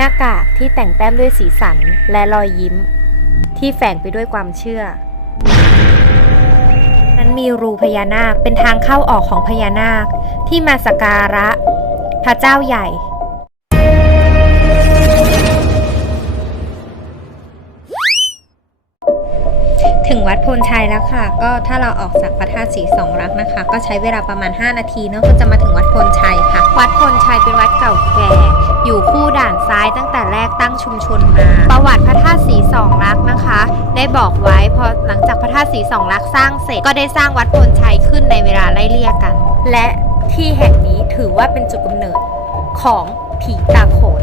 หน้ากากที่แต่งแต้มด้วยสีสันและรอยยิ้ม ที่แฝงไปด้วยความเชื่อ นั้นมีรูพญานาคเป็นทางเข้าออกของพญานาคที่มาสักการะ พระเจ้าใหญ่ ถึงวัดพลชัยแล้วค่ะ ก็ถ้าเราออกจากพระธาตุสีสองรักนะคะ ก็ใช้เวลาประมาณ 5 นาทีเนอะก็จะมาถึงวัดพลชัยค่ะ วัดพลชัยเป็นวัดเก่าแก่อยู่คู่ด่านซ้ายตั้งแต่แรกตั้งชุมชนมา ประวัติพระธาตุสีสองรักนะคะ ได้บอกไว้พอหลังจากพระธาตุสีสองรักสร้างเสร็จก็ได้สร้างวัดพลชัยขึ้นในเวลาไล่เลี่ยกัน และที่แห่งนี้ถือว่าเป็นจุดกำเนิดของผีตาโขน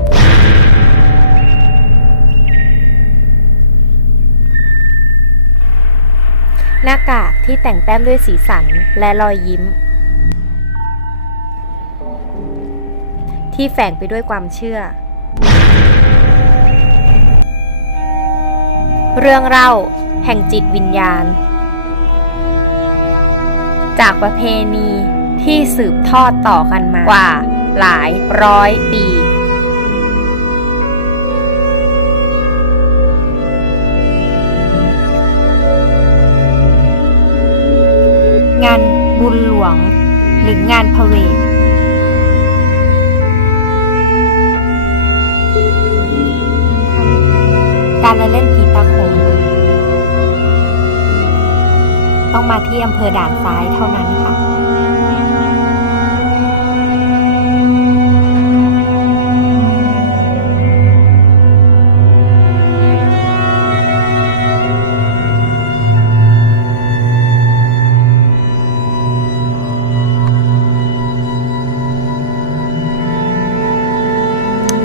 หน้ากากที่แต่งแต้มด้วยสีสันและรอยยิ้ม ที่แฝงไปด้วยความเชื่อ เรื่องเล่าแห่งจิตวิญญาณ จากประเพณีที่สืบทอดต่อกันมากว่าหลายร้อยปี การละเล่นผีตาโขงต้องมาที่อำเภอด่านซ้ายเท่านั้นค่ะ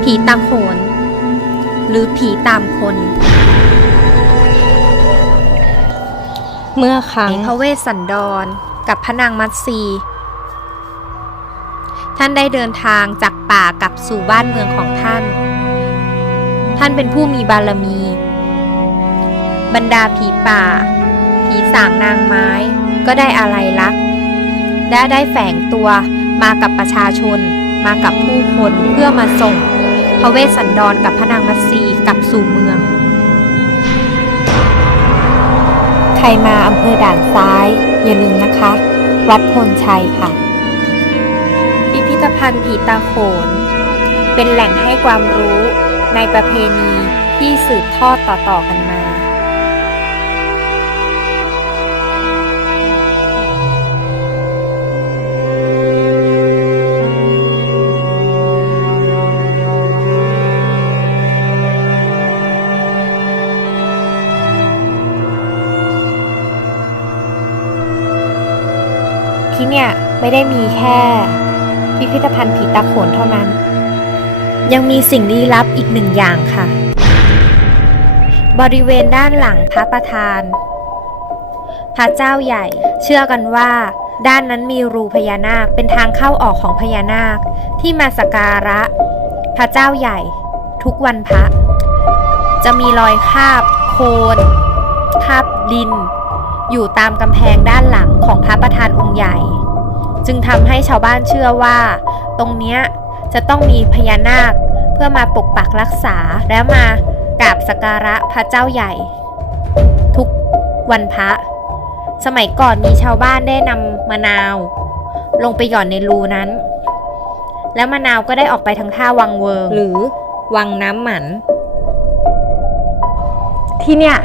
ผีตาโขน หรือผีตามคน เมื่อครั้งพระเวสสันดร กับพระนางมัตสี ท่านได้เดินทางจากป่ากลับสู่บ้านเมืองของท่าน ท่านเป็นผู้มีบารมี บรรดาผีป่า ผีสางนางไม้ก็ได้อะไรลักและได้แฝงตัวมากับประชาชน มากับผู้คนเพื่อมาส่ง พระเวสสันดรกับพระนางมัตสีกลับสู่เมือง ใครมาอำเภอด่านซ้าย อย่าลืมนะคะ วัดพลชัยค่ะ พิพิธภัณฑ์ผีตาโขน เป็นแหล่งให้ความรู้ในประเพณีที่สืบทอดต่อๆกันมา ที่เนี่ยไม่ได้มีแค่ พิพิธภัณฑ์ผีตาโขนเท่านั้น ยังมีสิ่งลี้ลับอีกหนึ่งอย่างค่ะ บริเวณด้านหลังพระประธาน พระเจ้าใหญ่ เชื่อกันว่า ด้านนั้นมีรูพญานาคเป็นทางเข้าออกของพญานาคที่มาสักการะ พระเจ้าใหญ่ ทุกวันพระ จะมีรอยคาบโคลนคาบดิน อยู่ตามกำแพงด้านหลังของพระประธานองค์ใหญ่ จึงทำให้ชาวบ้านเชื่อว่า ตรงเนี้ยจะต้องมีพญานาคเพื่อมาปกปักรักษาและมากราบสักการะพระเจ้าใหญ่ ทุกวันพระ สมัยก่อนมีชาวบ้านได้นำมะนาว ลงไปหย่อนในรูนั้น แล้วมะนาวก็ได้ออกไปทางท่าวังเวิงหรือวังน้ำหมัน ที่เนี่ย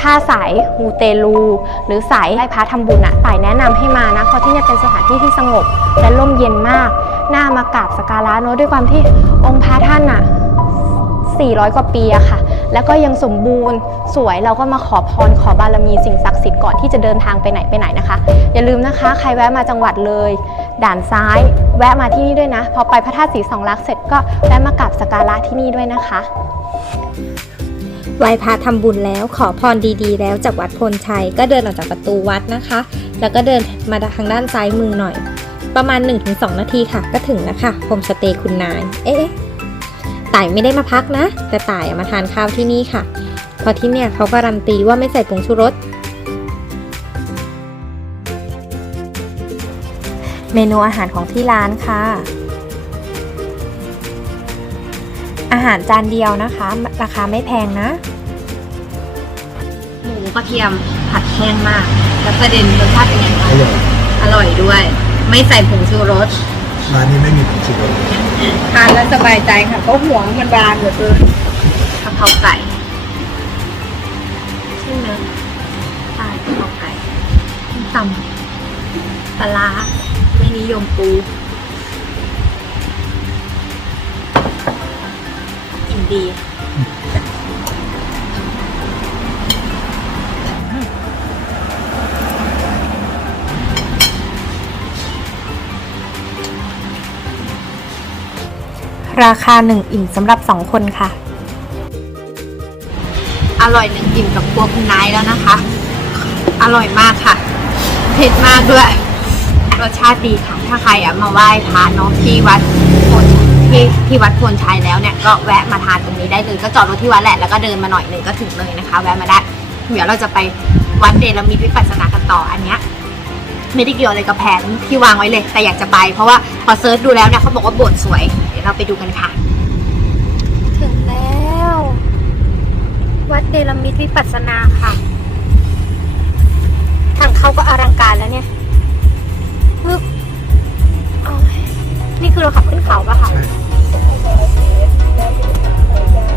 ถ้าสายมูเตลู หรือสายไหว้พระทำบุญอะสายแนะนำให้มานะเพราะที่นี่เป็นสถานที่ที่สงบและร่มเย็นมาก หน่ามากราบสักการะเนอะด้วยความที่องค์พระท่านอะ400 กว่าปีอะค่ะ แล้วก็ยังสมบูรณ์สวยเราก็มาขอพรขอบารมีสิ่งศักดิ์สิทธิ์ก่อนที่จะเดินทางไปไหนไปไหนนะคะ อย่าลืมนะคะ ใครแวะมาจังหวัดเลย ด่านซ้าย แวะมาที่นี่ด้วยนะ พอไปพระธาตุสีสองลักษณ์เสร็จก็แวะมากราบสักการะที่นี่ด้วยนะคะ ไหว้พระทำบุญแล้วขอพรดีๆ แล้วจากวัดพลชัย ก็เดินออกจากประตูวัดนะคะ แล้วก็เดินมาทางด้านซ้ายมือหน่อย ประมาณ 1-2 นาทีค่ะ ก็ถึงแล้วค่ะโฮมสเตย์คุณนาย เอ๊ะต่ายไม่ได้มาพักนะ แต่ต่ายมาทานข้าวที่นี่ค่ะเพราะที่เนี่ยเขาการันตีว่าไม่ใส่ผงชูรสเมนูอาหารของที่ร้านค่ะ อาหารจานเดียวนะคะ ราคาไม่แพงนะ หมูกระเทียมผัดแห้งมาก แล้วประเด็นรสชาติเป็นยังไงอร่อยอร่อยด้วย ไม่ใส่ผงชูรสร้านนี้ไม่มีผงชูรสทานแล้วสบายใจค่ะเพราะหัวมันบางเหลือเกินกะเพราไก่ใช่ไหมใช่กะเพราไก่ส้มตำปลาร้าไม่นิยมปู ดีราคาหนึ่งอิ่มสำหรับสองคนค่ะ อร่อยหนึ่งอิ่มกับครัวคุณนายแล้วนะคะ อร่อยมากค่ะ เผ็ดมากด้วย รสชาติดีค่ะ ถ้าใครอะมาไหว้พระเนาะที่วัด ที่ที่วัดโพนชัยแล้วเนี่ยก็แวะมาทานตรงนี้ได้เลยก็จอดรถที่วัดแหละแล้วก็เดินมาหน่อยหนึ่งก็ถึงเลยนะคะ แวะมาได้เดี๋ยวเราจะไปวัดเดลมิตวิปัสสนากันต่ออันเนี้ยไม่ได้เกี่ยวอะไรกับแผนที่วางไว้เลย แต่อยากจะไป เพราะว่าพอเซิร์ชดูแล้วเนี่ยเขาบอกว่าโบสถ์สวย เดี๋ยวเราไปดูกันค่ะ ถึงแล้ว วัดเดลมิตวิปัสสนาค่ะ ทางเข้าก็อลังการแล้วเนี่ยปึ๊บเอานี่คือเราขับขึ้นเขาปะคะใช่ Yeah.